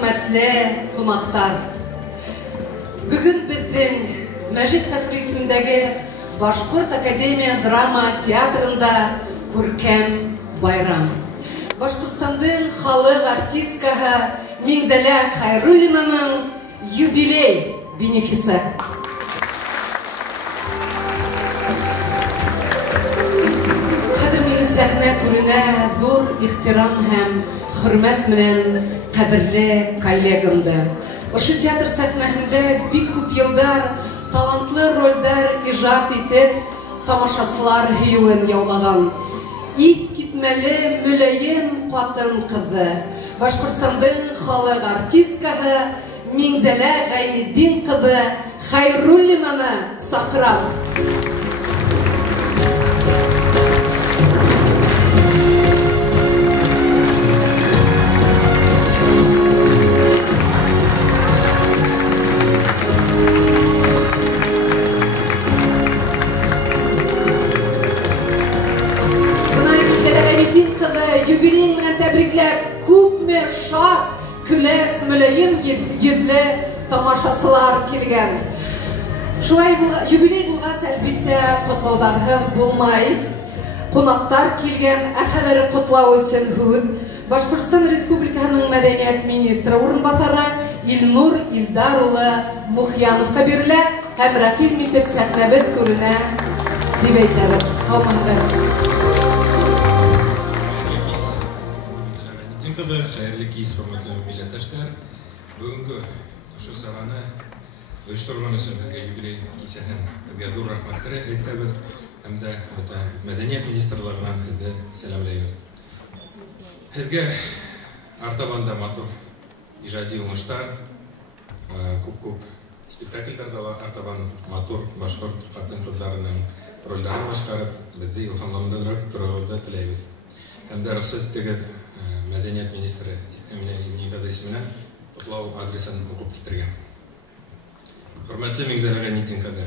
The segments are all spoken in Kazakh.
hürmetli konaklar. Bugün bizden Мәжит Кафрисіндегі Башқұрт Академия драма театрында көркем байрам. Башқұртстандың халық артисткаһы Миңзәлә Хайруллинаның юбилей бенефисі. Қадірмеңіз сәхнә түріне зор ихтирам һәм хөрмәт менән кадерле коллегамды. Ошы театр сәхнәһендә бик күп елдар талантлы рольдәр ижад итеп, тамашасылар һөюен яулаган. Ит китмәле мөләем катын кызы, Башкортстандың халык артисткаһы Миңзәлә Гайнетдин кызы Хайруллинаны сакырам. Юбилей менән тәбрикләп, күпме шат, көләс, мөләем йөҙле тамашасылар килгән. Шулай юбилей булғас, әлбиттә, котлаударһыҙ булмай. Ҡунаҡтар килгән, хәҙер котлау өсөн һүҙ Башҡортостан Республикаһының мәҙәниәт министры урынбаҫары Илнур Илдар улы Мухьяновҡа бирелә һәм рәхим итеп сәхнәбеҙ түренә дип әйтәбеҙ. Һаумыһығыҙ. Xayrli keyis hurmatli millatdoshlar, bugungi shu sarani uyushtirgan uchun yubiley keysahan bizga zo'r rahmatlar aytamiz hamda madaniyat ministrligidan sizni salomlaymiz. Sizga artabanda matur ijodiy o'yinlar, ko'p spektakllarda va artaban matur boshqurt xotin-qizlarning rollarini boshqarib bizni ilhomlantirib tilaymiz. Hamda ruxsat tegib Мәдәниәт министры Әминә Ибнигада исеменән котлау адресын укып китергән. Хөрмәтле Миңзәлә Гайнетдин кызы,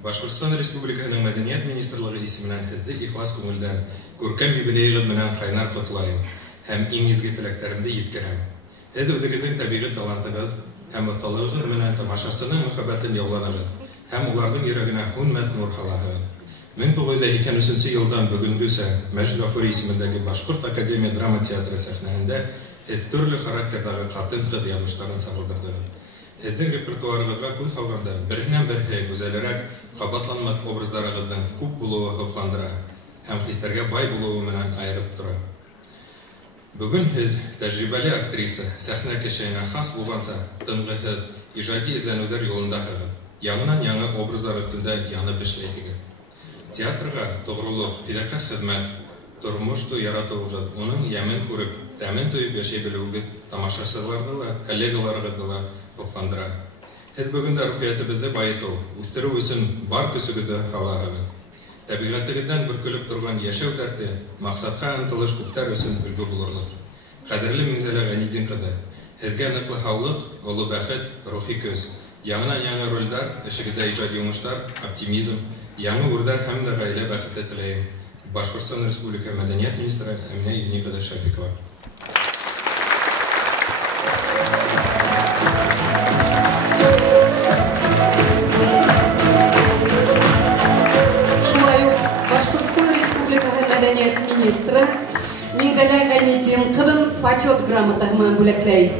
Башкортстан Республикаһының Мәдәниәт министрлыгы исеменән һеҙҙе ихлас күңелдән күркәм юбилейығыҙ менән ҡайнар ҡотлайым һәм иң изге теләктәремде еткерәм. Һеҙ үҙегеҙҙең тәбиғи талантығыҙ һәм оҫталығығыҙ менән тамашасының мөхәббәтен яуланығыҙ һәм уларҙың йөрәгенә һүнмәҫ нур һалаһығыҙ. 1953 йылдан бүгенгесә Мәжит Гафури исемендәге Башҡорт Академия драма театры сәхнәһендә һеҙ төрлө характерҙағы ҡатын-ҡыҙ яҙмыштарын сағылдырҙығыҙ. Һеҙҙең репертуарығыҙға күҙ һалғанда береһенән-береһе гүзәлерәк, ҡабатланмаҫ образдарығыҙҙың күп булыуы һоҡландыра һәм хистәргә бай булыуы менән айырып тора. Бөгөн һеҙ тәжрибәле актриса, сәхнә кешеһенә хас булғанса, тынғыһыҙ, ижади эҙләнеүҙәр юлындаһығыҙ. Яңынан-яңы образдар өҫтөндә янып эшләйһегеҙ. Театрға тоғролоq, фидакар хеҙмәт, тормошто яратыуығыҙ, уның йәмен күреп, тәмен тойып йәшәй белеүегеҙ тамашасыларҙы ла, коллегаларығыҙҙы ла һоҡландыра. Һеҙ бөгөндә рухиәтебеҙҙе байытыу, үҫтереү өсөн бар көсөгөҙҙө һалаһығыҙ. Тәбиғәтегеҙҙән бөркөлөп торған йәшәү дәрте, маҡсатҡа ынтылыш күптәр өсөн өлгө булырлыҡ. Ҡәҙерле Миңзәлә Гайнетдин ҡыҙы, һеҙгә ныҡлы һаулыҡ, оло бәхет, рухи көс, яңынан-яңы ролдәр, эшегеҙҙә ижади уңыштар, оптимизм, яңы үрҙәр һәм дә ғаилә бәхете теләйем. Башҡортостан Республика мәдәниәт министры Әминә Ибнигада Шәфиҡова. Шулай уҡ Башҡортостан Республикаһы мәдәниәт министры Миңзәлә Гайнетдин ҡыҙын почет грамотаһы менән бүләкләй.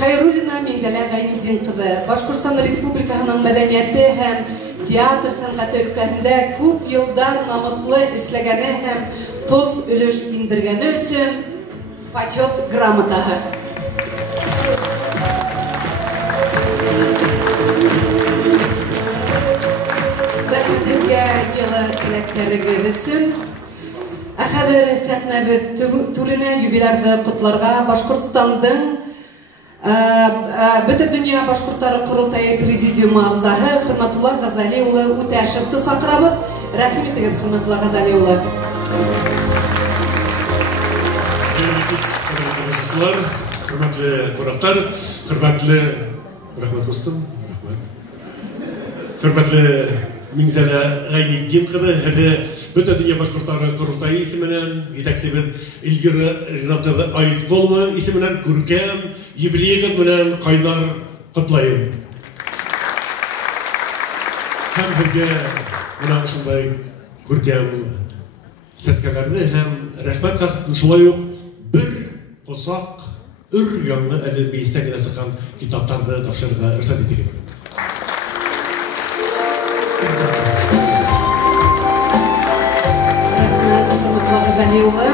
Хайруллина Миңзәлә Гайнетдин ҡыҙы Башҡортостан Республикаһының мәҙәниәте һәм театр сәнғәте өлкәһендә күп йылдар намыҫлы эшләгәне һәм тос өлөш индергәне өсөн почет грамотаһы. Рәхмәт һеҙгә йылы теләктәрегеҙ өсөн. Хәҙер сәхнәбеҙ түренә юбилярҙы ҡотларға Башҡортостандың Бөтә дөнья башҡорттары ҡоролтайы президиумы ағзаһы Хөрмәтулла Ғазали улы Үтәшевты саҡырабыҙ. Рәхим итегеҙ, Хөрмәтулла Ғазали улы. Хөрмәтле ҡунаҡтар, хөрмәтле рәхмәт ҡустым, хөрмәтле Миңзәлә Гайнетдин кызы, хәдә бөтен дөнья башкортлары курултайы исеменнән, җитәкчебез Илгир Ринатова Айтколова исеменнән күркәм юбилейгыз белән кайнар котлайм. Һәм безгә менә шундай күркәм сәскәләрне һәм рәхмәт хатын шулай ук бер косак өр-яңы әле бейсә генә сыккан китаптарны тапшырырга рөхсәт итегез. Рәхмәт, Хөрмәтле Газали улы.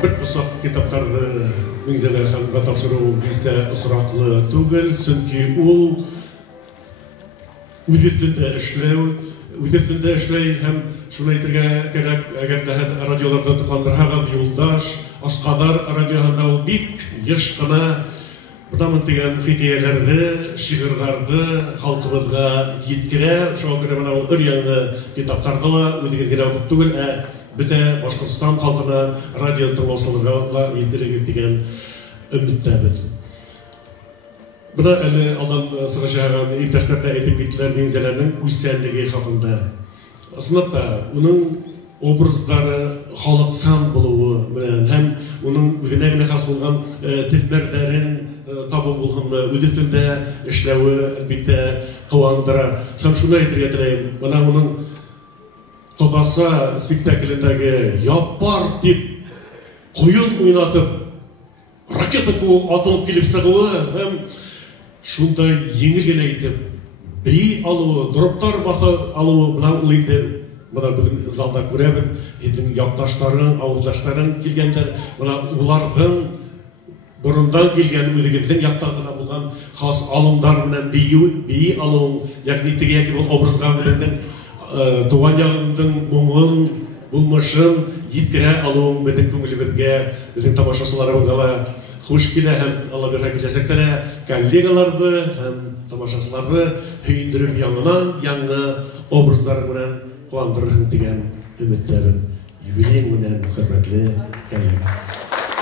Бер косак китаптарны Миңзәлә ханымга тапшыру бистә осраклы түгел, чөнки ул үз өстендә эшләй һәм шуны әйтергә кирәк, әгәр дә радиоларда тоткандырган юлдаш, Ашкадар радиоһында ул бик еш кына бунан дигән фидияләрне, шигырьләрне халкыбызга җиткерә, шуңа күрә менә ул өр-яңы китаптарны үзе генә укып түгел, бөтә Башкортстан халкына радио тыңлаучыларга җиткерергә дигән өметтәбез. Бuna әле алдан сыгышаган иптәшләр дә әйтеп киттеләр Миңзәләнең үзсәнлеге хакында. Аслында уның образлары халыксан булуы белән һәм уның үзенә генә хас булган телмәрләрен табу булганлыгы, үз телендә эшләве әлбәттә куандыра. Һәм шуны әйтергә теләйм. Менә уның Кодаса спектаклендәге япар дип куен уйнатып ракета атылып килеп сыгуы һәм шундай еңел генә итеп бей алуы, дроптар алуы, менә ул инде менә бүген залда күрәбез, һинең якташларың, авылдашларың килгәндер, менә уларның борындан килгән үзегезнең якта гына булган хас алымдар белән бей алуың, ягъни теге яки бу образга белән туган ягыңның моңын, булмышын җиткерә алуың безнең күңелебезгә, безнең тамашачыларыбызга хуш килә һәм Алла бирә киләсәктә коллегаларны һәм тамашачыларны һөендереп яңа образлар белән куандырырга дигән өметтәбез. Юбилей белән хөрмәтле коллега.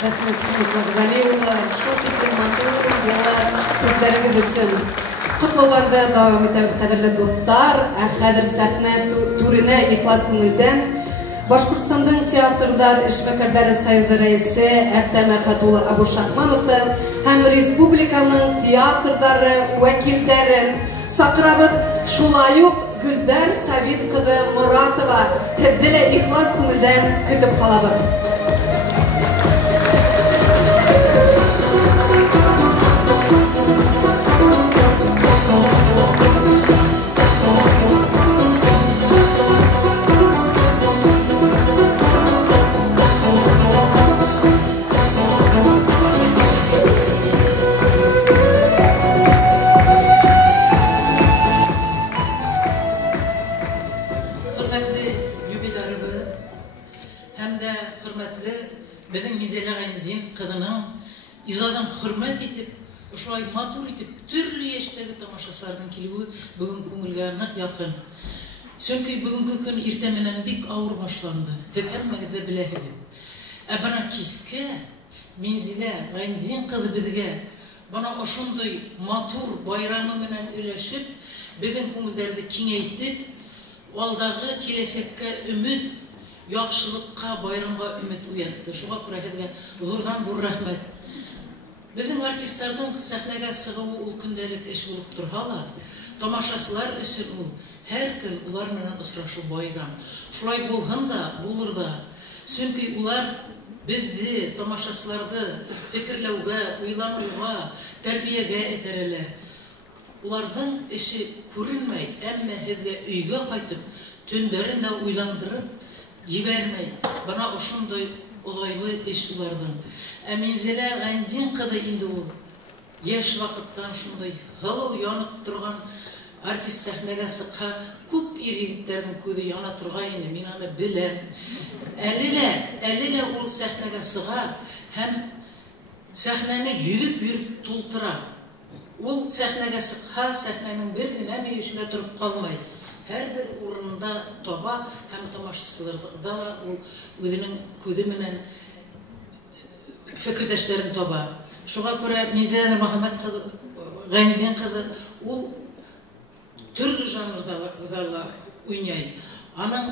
Рәхмәт, Хөрмәтле Газали улы. Шул тиклем матур еллар күзләрегез өчен. Котлауларда дәвам итәбез, кадерле дуслар. Хәзер сәхнә түренә ихлас күңелдән Башкортстандың театрдар эшмәкәрләре союзы рәисе Әхтәм Әхәт улы Абушахмановтан һәм республиканың театрдары вәкилләрен сакырабыз. Шулай ук Гөлдәр Сабит кызы Моратова һәрдәлә ихлас күңелдән көтеп калабыз. İzadan hürmet edip, uşulay matur edip, türlü yaştagi tamaşaslardan keliği bugün көңілгә нык yakın. Çünkü bugünkü gün irtemenen bik ağır başlandı. Hep hemmegizde bilehiniz. Bana kiske, Menzile, Gayniddin kızı bizge, bana oşunday matur bayramı menen öleşip, bizim көңілдерді kengeytip, aldağı kelesekке ümit, yaxşılıkka, bayramga ümit uyandı. Şuğa күрә һеҙгә зурдан-зур рәхмәт. Bizim artistlardan sahnəyə sığığı ul kündəlik iş bulub durhala, tamaşaçılar üçün ul hər gün ularla ısraşı bayram. Şulay bulğun da, bulur da. Çünki ular bizi, tamaşaçılarda fikirləuğa, uylanuğa, tərbiyəyə etərələr. Ulardan işi görünməy, əmmə һеҙгә өйгә qaytıb, tündərin də uylandırıb, jibərməy. Bana oşunday olaylı iş ulardan. Menzile Gayniddin kızı indi ol. Yaş vakittan şunday hılı yanıp durgan artist sahnəyə sıqa көп iri-yigitlərin көзü yana turğayını, men onu biləm. Əlilə ol sahnəyə sığa, həm sahnəni yürüb tultıra. Ol sahnəyə sıqa, sahnənin bir günə meyişində durub qalmay. Hər bir orunda toba, həm tamaşaçılarda ol özünün közü menən fikirdaşlarım toba. Şuğa görə Menzile Muhammed Гайнидин кызы ул түрлі жанрда ойнай. Аның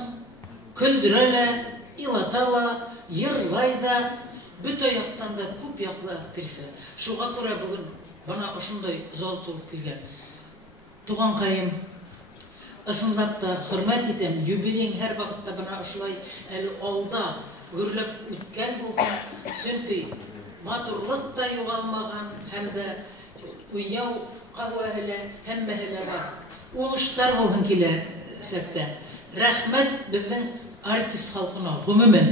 күлдірәлі, илатала, йырлайда, бүт аяқтан да көп яқлы актриса. Шуға күрә бүгін бана ошындай зал толып келген. Туған қайым, ысынлап та хөрмәт итәм, юбилейң һәр вакытта бана ошылай әле алда гөрләп үткән булган, чөнки матурлык та югалмаган һәм дә уйнау кавәле һәммәһе бар. Уңыштар булган килә сәттә. Рәхмәт безнең артист халкына гомумән.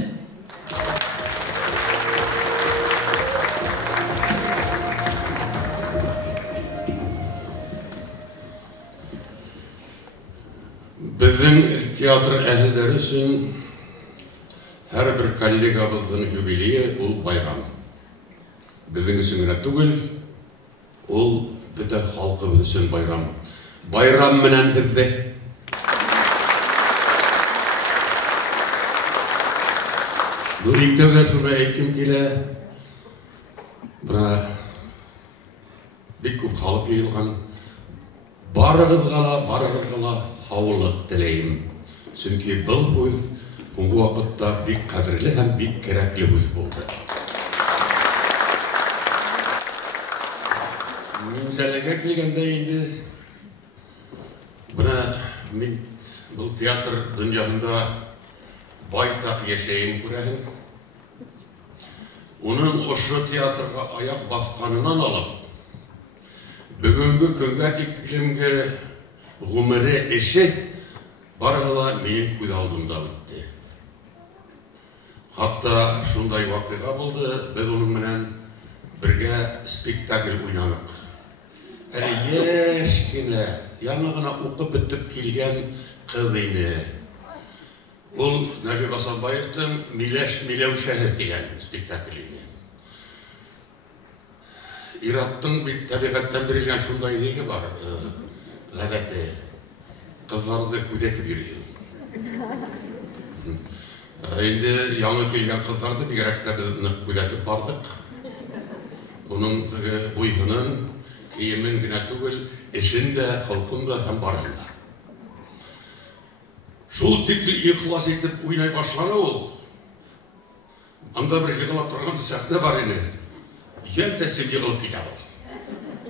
Безнең театр әһелләре өчен һәрбер коллегабызның юбилее ул байрам. Безнең өчен генә түгел, ул бөтен халкыбыз өчен байрам. Байрам менән һеҙҙе. Иктәүҙән шуны әйткем килә. Бына бик күп халык йыйылған. Барығыҙға ла һаулыҡ теләйем. Сөнки был һүҙ һуңғы ваҡытта бик ҡәҙерле һәм бик кәрәкле һүҙ булды. Минзәләгә килгәндә инде бына мин был театр донъяһында байтаҡ йәшәйем күрәһең. Уның ошо театрға аяҡ баҫҡанынан алып, бөгөнгө көнгә тиклемге ғүмере эше барыһы ла минең күҙ алдымда үтте. Хатта шундай ваҡиға булды, беҙ уның менән бергә спектакль уйнаныҡ. Әле йәш кенә, яңы ғына уҡып бөтөп килгән ҡыҙ ине. Ул Нәжип Асанбаевтың «Миләүшәһе» тигән спектакль ине. Ираттың бит тәбиғәттән бирелгән шундай неге бар, ғәҙәте. Ҡыҙҙарҙы күҙәтеп йөрөйөм. Инде яңы килгән ҡыҙҙарҙы бигерәк тә беҙ ныҡ күҙәтеп барҙык. Уның буйһонон, кейемен генә түгел, эшен дә, холҡон да һәм барыһын да. Шул тиклем ихлас итеп уйнай башланы ул. Анда бер йығылып торған сәхнә бар ине. Йәнтәсем йығылып китә был.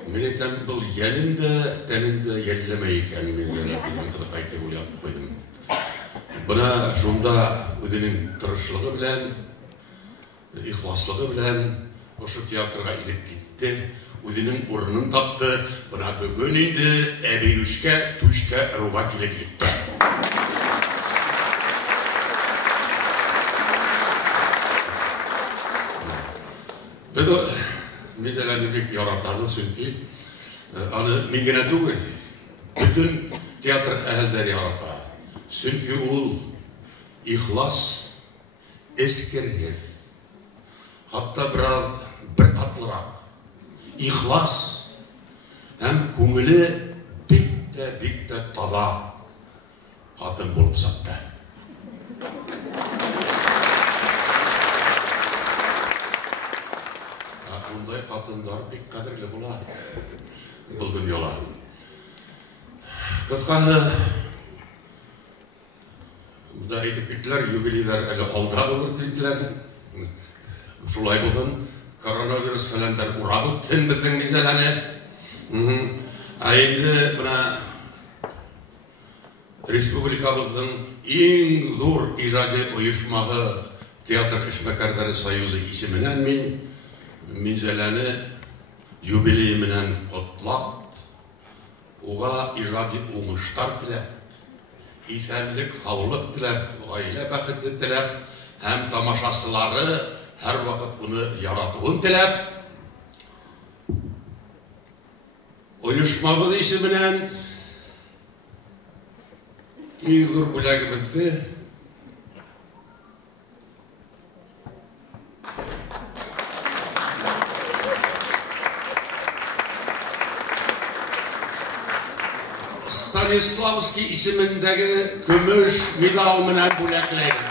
Мин әйтәм, был йәнем дә, тәнем дә йәлләмәй икән, мин дигән ҡыҙыҡ әйтеп уйлап ҡуйҙым. Бына шунда үҙенең тырышлығы белән, ихласлығы белән ошо театрға инеп китте, үҙенең урынын тапты. Бына бөгөн инде әбейүшкә, түшкә руға килеп етте. Беҙ Мизәләне бик яратаны, сөнки аны мин генә түгел, бөтөн театр әһелдәре ярата. Сөнки ул ихлас, эскерһеҙ, хатта бер ҡатлыраҡ, ихлас һәм күңеле бик тә таҙа ҡатын булып сыҡты. Ундай ҡатындар бик ҡәҙерле була был донъяла. Ҡыҫҡаһы, да әйтеп киттеләр, юбилейҙар әле алда булыр тиделәр. Шулай булһын, коронавирус фәләндәр урап үтһен беҙҙең Мизәләне. Инде бына республикабыҙҙың иң ҙур ижади ойошмаһы Театр эшмәкәрҙәре союзы исеменән мин Мизәләне юбилей менән ҡотлап, уға ижади уңыштар теләп, иҫәнлек, һаулыҡ теләп, ғаилә бәхете теләп, һәм тамашасылары һәр ваҡыт уны яратыуын теләп, ойошмабыҙ исеменән иң ҙур бүләгебеҙҙе Станиславский исемендәге көмөш медал менән бүләкләйбеҙ.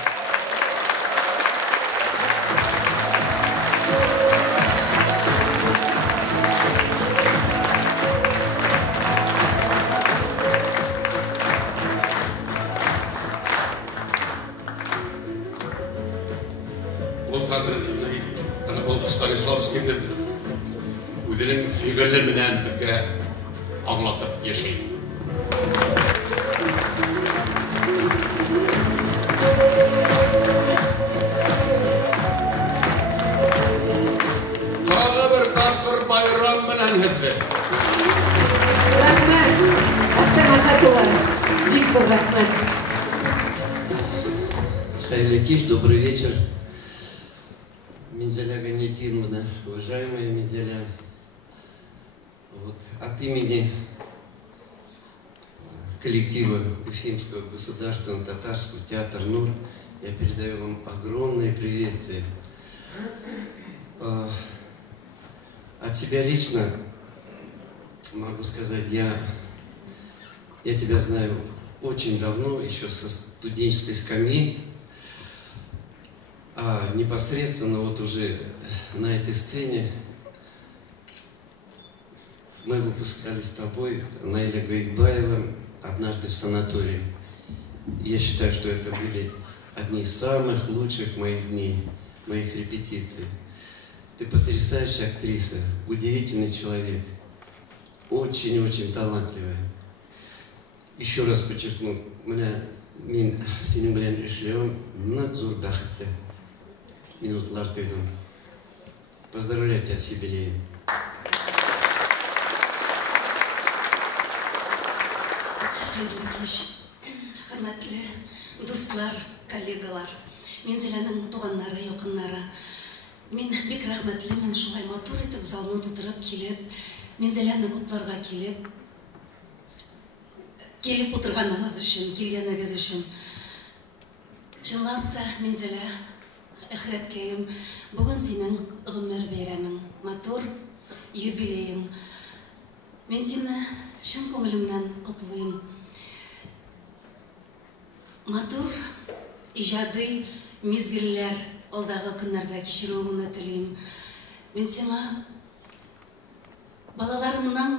хәзер ул Станиславский дип үзенең фигыле менән бергә аңлатып яши. Тагы бер тапкыр байрам менән һеҙҙе. Рәхмәт, Әхтәм Әхәтулла, бик зур рәхмәт. Хайрлы кич, добрый вечер. Минзаля Ганятиновна, уважаемая Минзаля, вот, от имени коллектива Уфимского государственного татарского театра «Нур» я передаю вам огромное приветствие. От себя лично могу сказать, я тебя знаю очень давно, еще со студенческой скамьи. А непосредственно вот уже на этой сцене мы выпускали с тобой Наиля Гаикбаева однажды в санатории. Я считаю, что это были одни из самых лучших моих дней, моих репетиций. Ты потрясающая актриса, удивительный человек, очень-очень талантливая. Еще раз подчеркну, мен сенің белән эшләвем нык зур бәхетле минутлар тойдым. Поздравляю тебя с юбилеем. Хәйрле кич, хөрмәтле дуслар, коллегалар, Минзәләнең туганнары, якыннары. Мин бик рәхмәтлемен шулай матур итеп залны тутырып килеп, Минзәләне котларга килеп утырганыгыз өчен, килгәнегез өчен. Чынлап та, Минзәлә, әхирәткәем, бүген синең гомер бәйрәмең, матур юбилеең. Мин сине чын күңелемнән котлыйм. Матур, иҗади мизгелләр алдагы көннәрдә кичерүеңне телим. Мин сиңа балаларыңның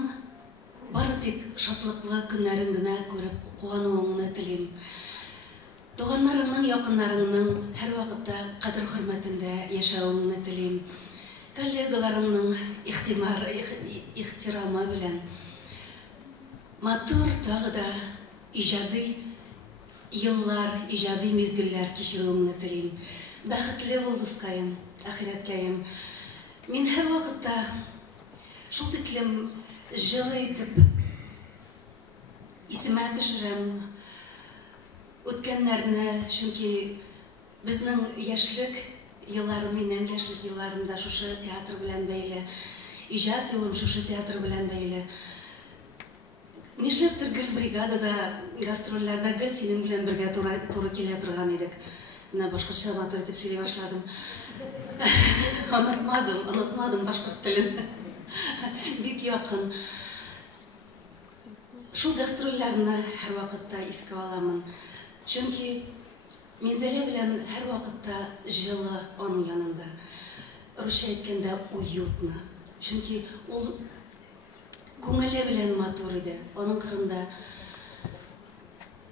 бары тик шатлыклы көннәрен генә күреп куануыңны телим. Туганнарыңның, якыннарыңның һәр вакытта кадер-хөрмәтендә яшәвеңне телим. Коллегаларыңның ихтирамы белән матур тагы да иҗади еллар, иҗади мизгелләр кичерүеңне телим. Бәхетле бул, дускаем, әхирәткәем. Мин һәр вакытта шул тиклем җылы итеп исемә төшерәм үткәннәрне, чөнки безнең яшьлек елларым, минем яшьлек елларымда шушы театр белән бәйле, иҗат юлым шушы театр белән бәйле. Нишләптер гел бригадада, гастрольләрдә гел синең белән бергә туры килә торган идек. Менә башкортча матур итеп сөйли башладым. Онытмадым башкорт телен. Бик якын. Шул гастрольләрне һәр вакытта искә аламын. Чөнки Минзәлә белән һәр вакытта җылы аның янында. Русча әйткәндә уютно. Чөнки ул күңеле белән матур иде. Аның кырында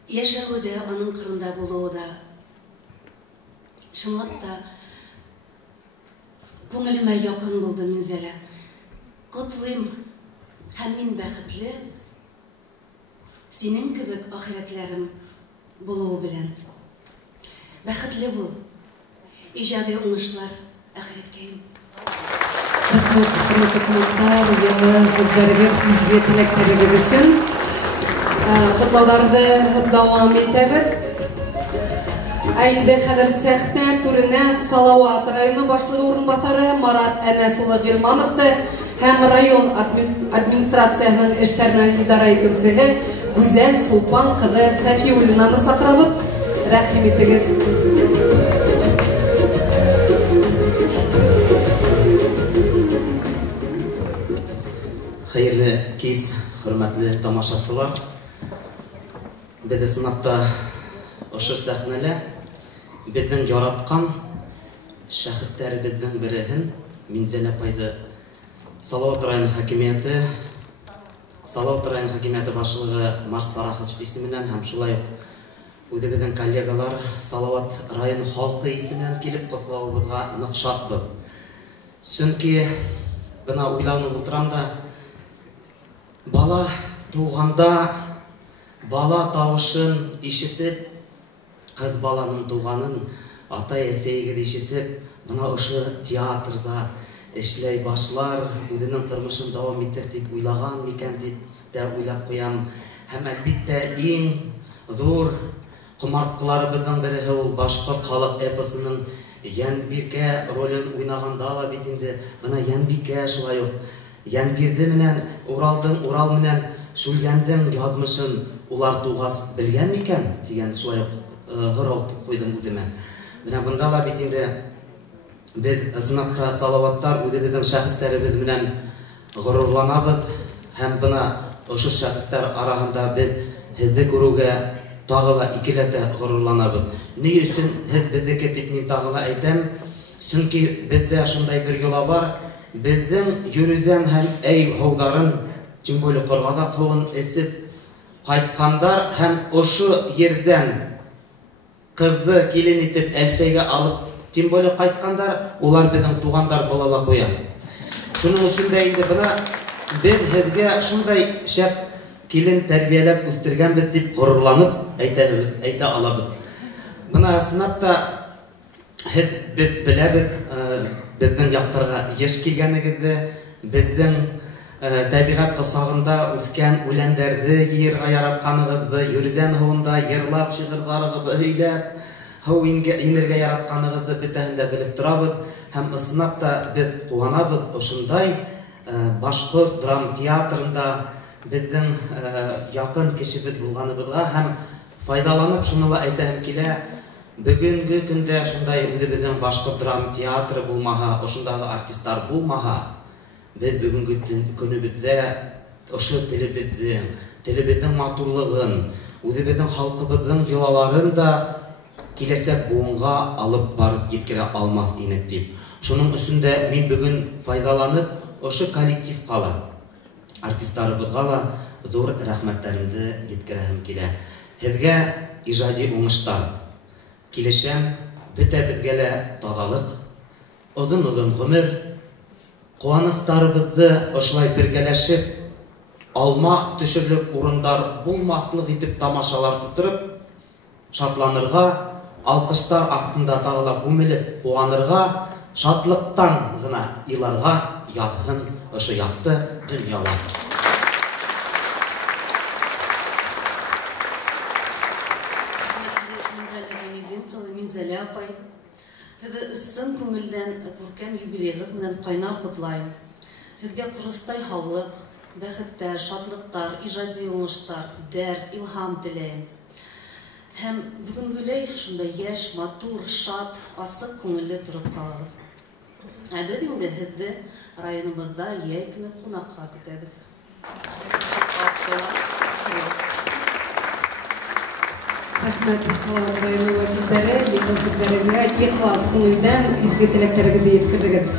яшәүе дә, аның кырында булуы да. Чынлап та күңелемә якын булды Минзәлә. Котлыйм һәм мин бәхетле синең кебек ахирәтләрем булуы белән. Бәхетле бул. Иҗади уңышлар әхирәткәем. Рәхмәт, хөрмәтле кунактар, яңа һөнәргә изге теләкләрегез өчен. Котлауларны дәвам итәбез. Инде хәзер сәхнә түренә Салават районы башлыгы урынбасары Марат Әнәс улы Гилмановты һәм район администрациясының эшләрне идара итүчесе Гүзәл Сулпан кызы Сафиуллинаны сакырабыз. Рәхим итегез. Хәерле кич, хөрмәтле тамашачылар. Без сынапта ошо сәхнәлә безнең яраткан шәхестәребезнең береһен Минзәлә апайды Салават районы хакимияте башлыгы Марс Фарахов исеменнән һәм шулай Үдебеден коллегалар, Салават район халқы исеменен килеп котлауыбызга нык шатбыз. Чөнки бына уйланып утырам да, бала туганда бала тавышын ишетеп, кыз баланын туганын ата-әсәйгә ишетеп, бына ошо театрда эшләй башлар, үзенең тормышын дәвам итер дип уйлаган микән дип тә уйлап куям. Һәм әлбиттә иң зур кумарткаларыбыздан бере ул башкорт халык эпосының Янбикә ролен уйнаганда ла бит инде бына Янбикә шулай ук Янбирде менән Урал менән Шүлгәндең язмышын улар тугас белгән микән дигән шулай ук һорау куйдым үземә. Менә бында ла бит инде без сынапта Салаваттар үзебезнең шәхесләребез белән горурланабыз һәм бына ошо шәхесләр арасында без һезне күрүгә тагы да икеләтә горурланабыз. Ни өчен һез безнеке дип мин тагы да әйтәм? Чөнки бездә шундай бер йола бар. Безнең йөрүдән һәм әй һаударын, тем более кыргада куын эсеп кайткандар һәм ошо ердән кызны килен итеп әлшәйгә алып, тем более кайткандар, улар безнең тугандар булала куя. Шуның өчен дә инде бына без һезгә шундай шәп килен тәрбияләп үстергәнбез дип горурланып әйтә алабыз. Бына сынапта һез беләбез, безнең яктарга еш килгәнегезне, безнең табигать кысагында үскән үләннәрне йырга яратканыгызны, йөргән һавында йырлап шигырьләрегезне һөйләп, һау инергә яратканыгызны бөтәһен дә белеп торабыз һәм сынапта без куанабыз ошындай башкорт драма театрында безнең якын кешебез булганыбызга һәм файдаланып шуны ла әйтәм килә. Бүгенге көндә шундай үзебезнең башкорт драма театры булмаһа, ошондагы артистлар булмаһа, без бүгенге көнебездә ошо телебезнең матурлыгын, үзебезнең халкыбызның йолаларын да киләсәк буынга алып барып җиткерә алмас инек дип. Шуның өчен мин бүген файдаланып ошо коллективка артистларыбызга ла зур рәхмәтләремне җиткерәм килә. Һезгә иҗади уңыштар, килешәм, бөтәбезгә лә тазалык, озын гомер, куанычларыбызны ошолай бергәләшеп, алма төшерлек урындар булмаслык итеп тамашалар тутырып, шатланырга, алкыштар астында тагы да күмелеп куанырга, шатлыктан гына иларга язгын ошо якты дөньялар. Минзәлә апай, һеҙҙе ысын күңелдән күркәм юбилейығыҙ менән ҡайнар ҡотлайым. Һеҙгә ҡоростай һаулыҡ, бәхеттәр, шатлыҡтар, ижади уңыштар, дәрт, илһам теләйем. Һәм бөгөнгөләй шундай йәш, матур, шат, асыҡ күңелле тороп ҡалығыҙ. Беҙ инде һеҙҙе районыбыҙҙа йәй көнө ҡунаҡҡа көтәбеҙ. Рәхмәт, Салават районы вәкилдәре, йылғызлыҡтарыға ихлас күңелдән изге теләктәрегеҙҙе еткерҙегеҙ.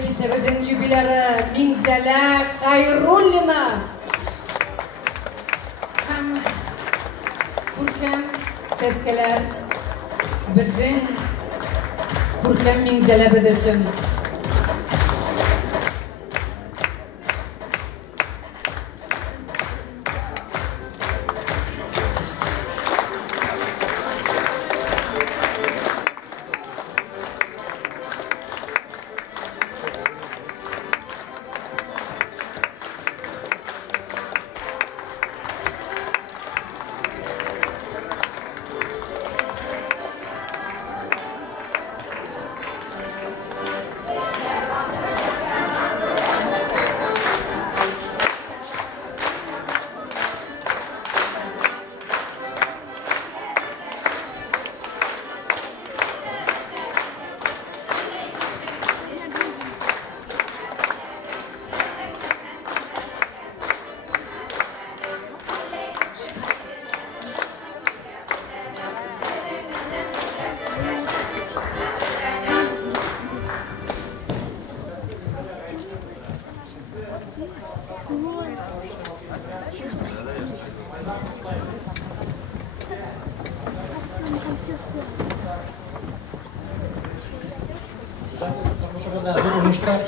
кисебеден юбиляры Миңзәлә Хайруллина һәм күркәм сәскәләр безнең күркәм Миңзәлә бедесен.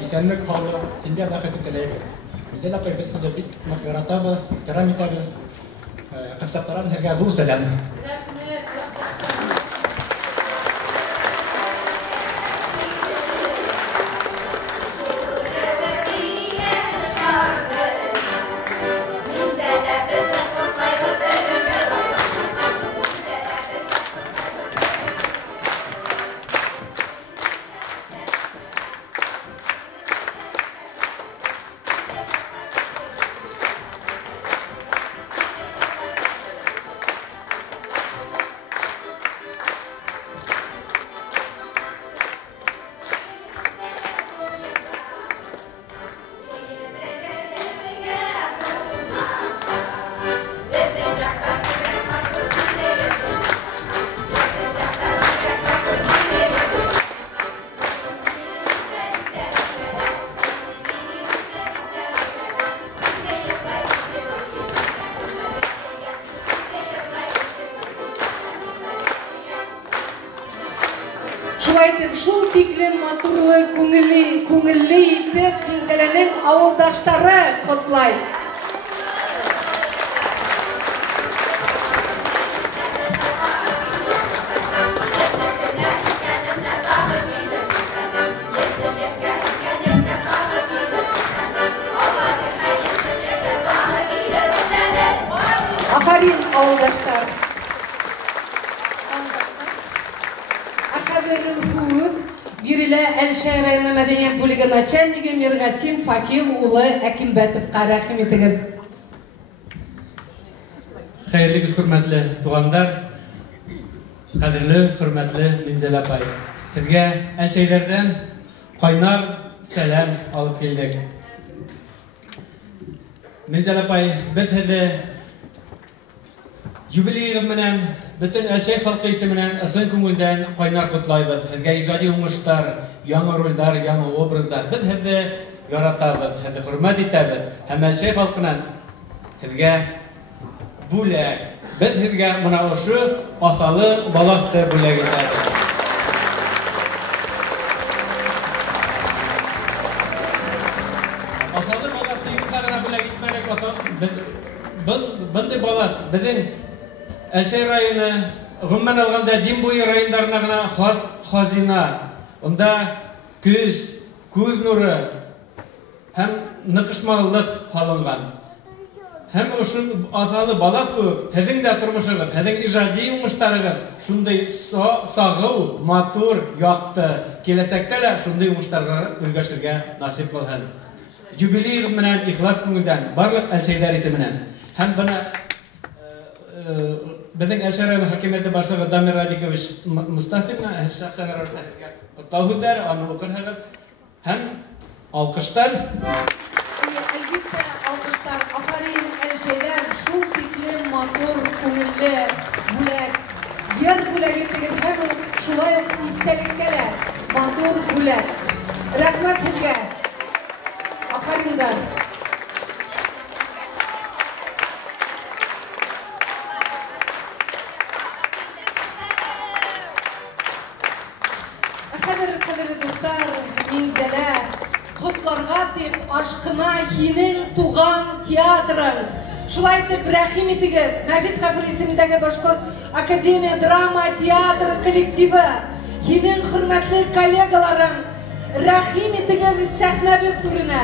Исәнлек халы, синдә бәхете теләйбез. Миңзәлә апай без сезне бик нык яратабыз, ихтирам итәбез. Кыпчаклардан һәргә зур сәлам. Шулайтып, шул тиклем матурлы, күңелле итеп Миңзәләнең авылдаштары котлай. Афарин, авылдаштар. Бирелә Әлшәй районы мәдәният бүлеге начальнигы Миргасим Факил улы Әкимбәтовка рәхим итегез. Хәерле кич, хөрмәтле тугандар, кадерле, хөрмәтле Миңзәлә апай. Сезгә Әлшәйләрдән кайнар сәлам алып килдек. Миңзәлә апай, без сезне юбилейгы менән бөтен Әлшәй халкы исеменнән ысын күңелдән кайнар котлайбыз. Сезгә иҗади уңышлар, яңа рольләр, яңа образлар. Без сезне яратабыз, сезне хөрмәт итәбез. Һәм Әлшәй халкынан сезгә бүләк. Без сезгә моны ошо асалы балакты бүләк итәбез. Асалы балакты юкарына бүләк итмәдек. Бындай балак безнең Әлшәй районы гомумән алганда дин буе районнарына гына хас хазина. Онда күз нуры һәм ныгышмаллык халынган. Һәм ошын асалы балак күп, һеҙҙең дә тормошығыҙ, һеҙҙең ижади уңыштарығыҙ шундай сағыу, матур, яҡты, киләсәктә лә шундай уңыштарға өлгәшергә насип булһын. Юбилейығыҙ менән ихлас күңелдән барлыҡ Әлшәйҙәр исеменән. Һәм бына безнең Әлшәй районы хакимиәте башлығы Дамир Радикович Мустафина шәхсән рәхмәткә котлау һүҙҙәре, аны уҡырһығыҙ һәм алҡыштар. Әлбиттә, алҡыштар. Афарин, Әлшәйҙәр, шул тиклем матур, күңелле бүләк, йыр бүләк итегеҙ һәм шулай уҡ иҫтәлеккә лә матур бүләк. Рәхмәт һеҙгә. Афариндар. Хәҙер дуҫтар, Минзәлә, ҡотларға тип ашҡына һинең туған театрың. Шулай итеп, рәхим итегеҙ, Мәжит Ғәфүр исемендәге Башҡорт Академия драма театры коллективы, һинең хөрмәтле коллегаларың, рәхим итегеҙ сәхнәбеҙ түренә.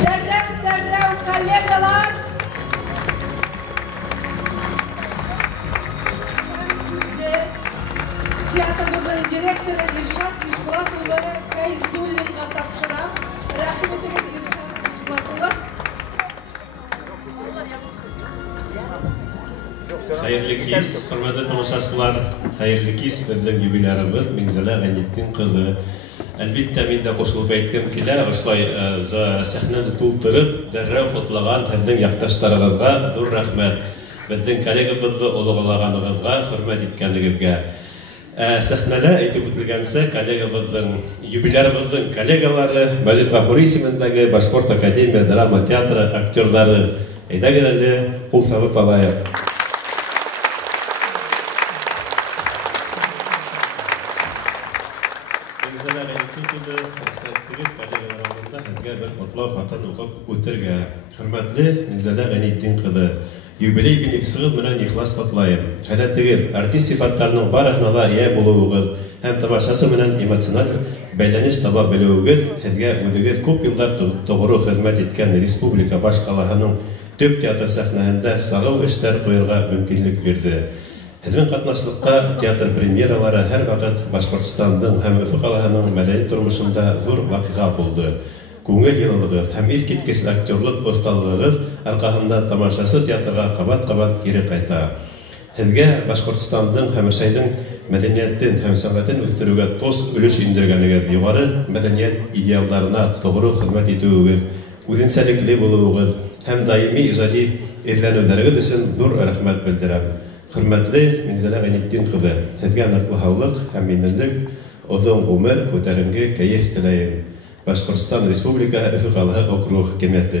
Дәррәү коллегалар. Театрыбыҙҙың директоры Илшат Ишбулат улы Фәйзуллинға тапшырам. Рәхим итегеҙ, Илшат Ишбулат улы. Хәйерле кис, хөрмәтле тамашасылар, хәйерле кис, беҙҙең юбилярыбыҙ Миңзәлә Ғәйнетдин ҡыҙы. Әлбиттә, мин дә ҡушылып әйткем килә, ошолай сәхнәне тултырып, дәррәү ҡотлаған һеҙҙең яҡташтарығыҙға ҙур рәхмәт. Беҙҙең коллегабыҙҙы олоғалағанығыҙға, хөрмәт иткәнегеҙгә. Сәхнәлә әйтеп үтелгәнсә, коллегабыҙҙың, юбилярыбыҙҙың коллегалары, Мәжит Ғәфүр исемендәге Башҡорт Академия драма театры актерҙары. Әйҙәгеҙ әле ҡул сабып алайыҡ. Хөрмәтле Миңзәлә Ғәйнетдин ҡыҙы, юбилей бенефисығыҙ менән ихлас ҡотлайым. Һәләтегеҙ, артист сифаттарының барыһына ла ия булыуығыҙ һәм тамашасы менән эмоциональ бәйләнеш таба белеүегеҙ һеҙгә үҙегеҙ күп йылдар тоғро хеҙмәт иткән республика баш ҡалаһының төп театр сәхнәһендә сағыу эштәр ҡуйырға мөмкинлек бирҙе. Һеҙҙең ҡатнашлыҡта театр премьералары һәр ваҡыт Башҡортостандың һәм Өфө ҡалаһының мәҙәни тормошонда ҙур ваҡиға булды. Күңел йылылығыҙ һәм иҫ киткес актерлыҡ оҫталығығыҙ арҡаһында тамашасы театрға ҡабат-ҡабат кире ҡайта. Һеҙгә Башҡортостандың һәм Рәсәйҙең мәҙәниәтен һәм сәнғәтен үҫтереүгә тос өлөш индергәнегеҙ, юғары мәҙәниәт идеалдарына тоғро хеҙмәт итеүегеҙ, үҙенсәлекле булыуығыҙ һәм даими ижади эҙләнеүҙәрегеҙ өсөн ҙур рәхмәт белдерәм. Хөрмәтле Миңзәлә Ғәйнетдин ҡыҙы, һеҙгә ныҡлы һаулыҡ һәм именлек, оҙон ғүмер, күтәренке кәйеф теләйем. Башҡортостан Республикаһы Өфө ҡалаһы округ хакимиәте.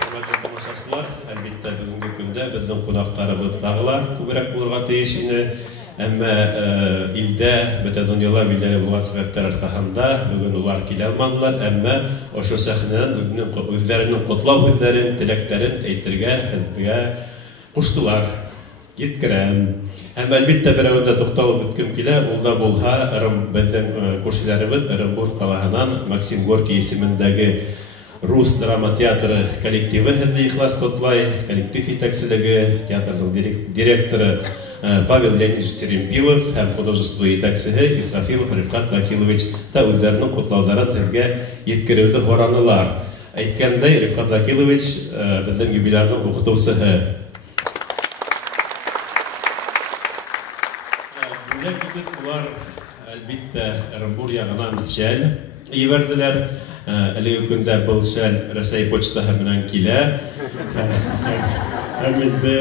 Хөрмәтле тамашасылар, әлбиттә бөгөнгө көндә беҙҙең ҡунаҡтарыбыҙ тағы ла күберәк булырға тейеш ине. Әммә илдә, бөтә донъяла билдәле булған сәбәптәр арҡаһында бөгөн улар килә алманылар. Әммә ошо сәхнәнән үҙҙәренең ҡотлау һүҙҙәрен, теләктәрен әйтергә һеҙгә ҡуштылар. Еткерәм. Һәм әлбиттә берәүендә туҡталып үткем килә, ул да булһа беҙҙең күршеләребеҙ Ырымбур ҡалаһынан Максим Горький исемендәге Рус драма театры коллективы һеҙҙе ихлас ҡотлай. Коллектив етәкселеге, театрҙың директоры Павел Леонидович Серемпилов һәм художество етәксеһе Исрафилов Рифҡат Вәкилович та үҙҙәренең ҡотлауҙарын һеҙгә еткереүҙе һоранылар. Әйткәндәй, Рифҡат Вәкилович беҙҙең юбилярҙың уҡытыусыһы. Улар әлбиттә Ырымбур яғынан шәл ебәрҙеләр. Әлеге көндә был шәл Рәсәй почтаһы менән килә. Һәм инде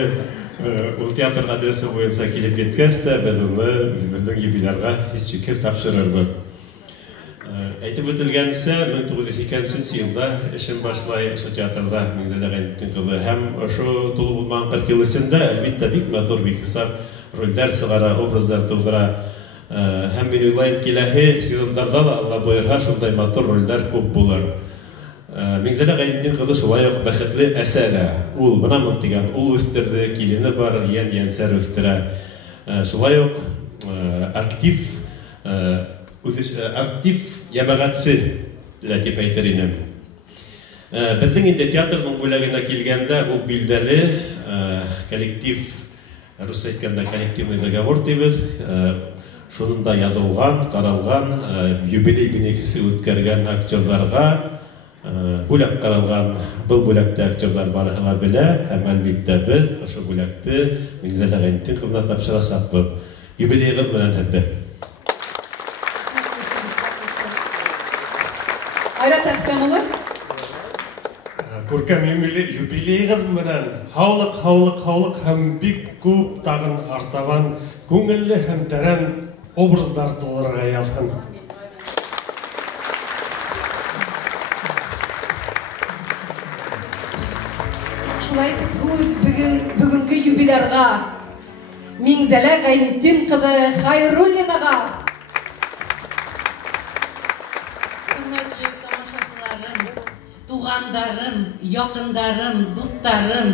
ул театр адресы буйынса килеп еткәс тә, беҙ уны беҙҙең юбилярға һис шикһеҙ тапшырырбыҙ. Әйтеп үтелгәнсә, 1902 йылда эшен башлай ошо театрда Миңзәлә Ғәйнетдин ҡыҙы. Һәм ошо тулы булмаған 40 йыл эсендә әлбиттә бик матур, бик хисап ролдәр сығара, образдар тыуҙыра. Һәм мин уйлайым, киләһе сезондарҙа ла Алла бойорһа, шундай матур ролдәр күп булыр. Миңзәлә Ғәйнетдин ҡыҙы шулай уҡ бәхетле әсә лә. Ул бынамын тигән, ул үҫтерҙе, килене бар, йән-йәнсәр үҫтерә. Шулай уҡ актив йәмәғәтсе лә тип әйтер инем. Беҙҙең инде театрҙың бүләгенә килгәндә ул билдәле коллектив, рус әйткәндә коллективный договор тибеҙ. Шунында яҙылған, ҡаралған, юбилей бенефисы үткәргән актерҙарға бүләк ҡаралған. Был бүләкте актерҙар барыһы ла белә, һәм әлбиттә беҙ ошо бүләкте Миңзәлә Ғәйнетдин ҡыҙына тапшырасаҡбыҙ. Юбилейығыҙ менән һеҙҙе. Айрат Әхтәм улы. Күркәм юбилейгыз менән хаулык һәм бик күп тагын артабан күңелле һәм тәрән образдар тулырга ялган. Шулай итеп бүгенге юбилярга Миңзәлә Гайнетдин кызы Хайруллинага Hürmetli tamaşaçılarım, tuğandarım, yakındarım, dostlarım,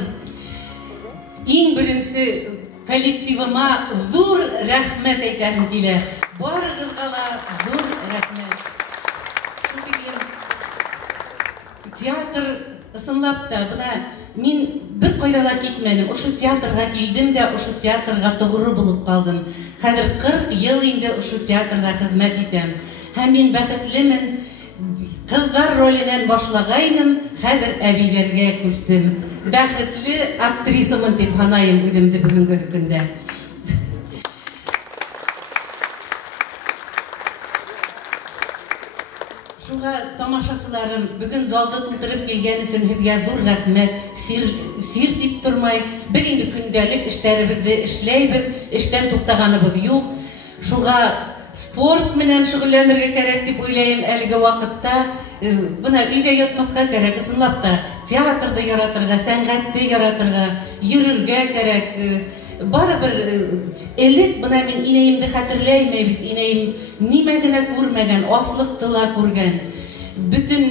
en birinci kollektivime zor rahmet eytem dile. Barıgızga zor rahmet. Teatr ısınlap da buna men bir koydala gitmedim. Oşu teatrga keldim de oşu teatrga toğru bulup kaldım. Hazır 40 yıl indi oşu teatrda hizmet etem. Hem men bäxetlimen. Kızlar rolünden başlagaydım, hazır əbilərgə küstüm. Bäxetli aktrisamın dep hanayım ödümdü bugünkü gündə. Şuğa tamaşaçılarım, bugün zalda tuldurub gelgen üçün hediyə dur rəhmət, sir dip durmay, bugünkü gündəlik işlərimizi işləybiz, işdən toxtağanыбыз yox. Şuğa sport менен шөгыльләнергә кирәк дип уйлыйм әлеге вакытта. Бuna өйдә ятмакка кирәк, ысынлап та театрда яратырга, сәнгатьтә яратырга, йөрергә кирәк. Барыбер элек бuna мен инәемне хәтерләйм бит, инәем нимә генә күрмәгән, аслыктыла күргән. Bütün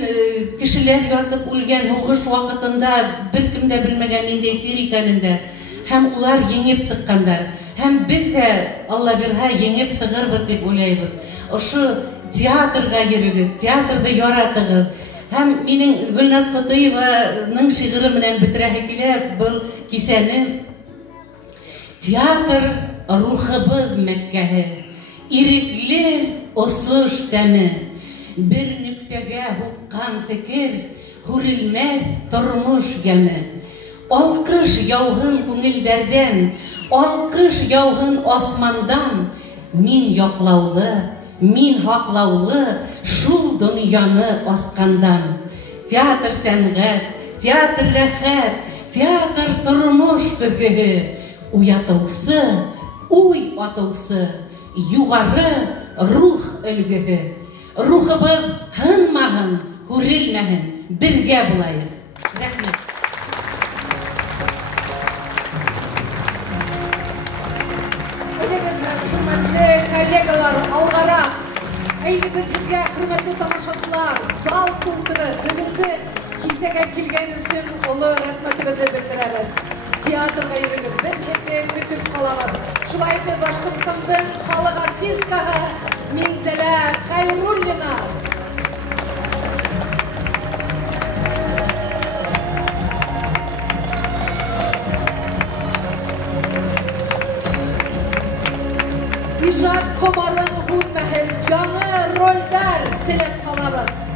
кешеләр ятып үлгән һугыш вакытында беркем дә белмәгән инде сир икәнендә. Һәм улар еңеп сыккандар. Һәм без дә Алла бирһә еңеп сыгырбыз дип уйлайбыз. Ошы театрга йөрегез, театрда яратыгыз. Һәм минең Гөлназ Котыеваның шигыре белән битерәһе килә был кисәне. Театр рухыбыз Мәккәһе, ирекле осыш тәме, бер нөктәгә һуккан фикер, хүрелмәс тормыш яме. Алкыш яуһын күңелдәрдән, алкыш яуһын асмандан, мин яклаулы, мин хаклаулы, шул дөньяны аскандан. Театр сәнгать, театр рәхәт, театр тормыш көзгеһе, уятыусы, уй атыусы, югары рух өлгеһе. Рухыбыз һынмаһын, хүрелмәһен, бергә булайык. Рәхмәт. Hürmetli kollegalar, algara, әйбізге hürmetli tamaşaçılar, zal tuldurып, бүгінгі кисеге келген үшін олы рәхметімізді білдірәбіз. Театрға йөрегез, біз ете күтіп қаламыз. Шулайды Башқұртстанның халық артисткаһы Миңзәлә Хайруллина. İjat komarın hürməhil, yanı roller tilep kalabız.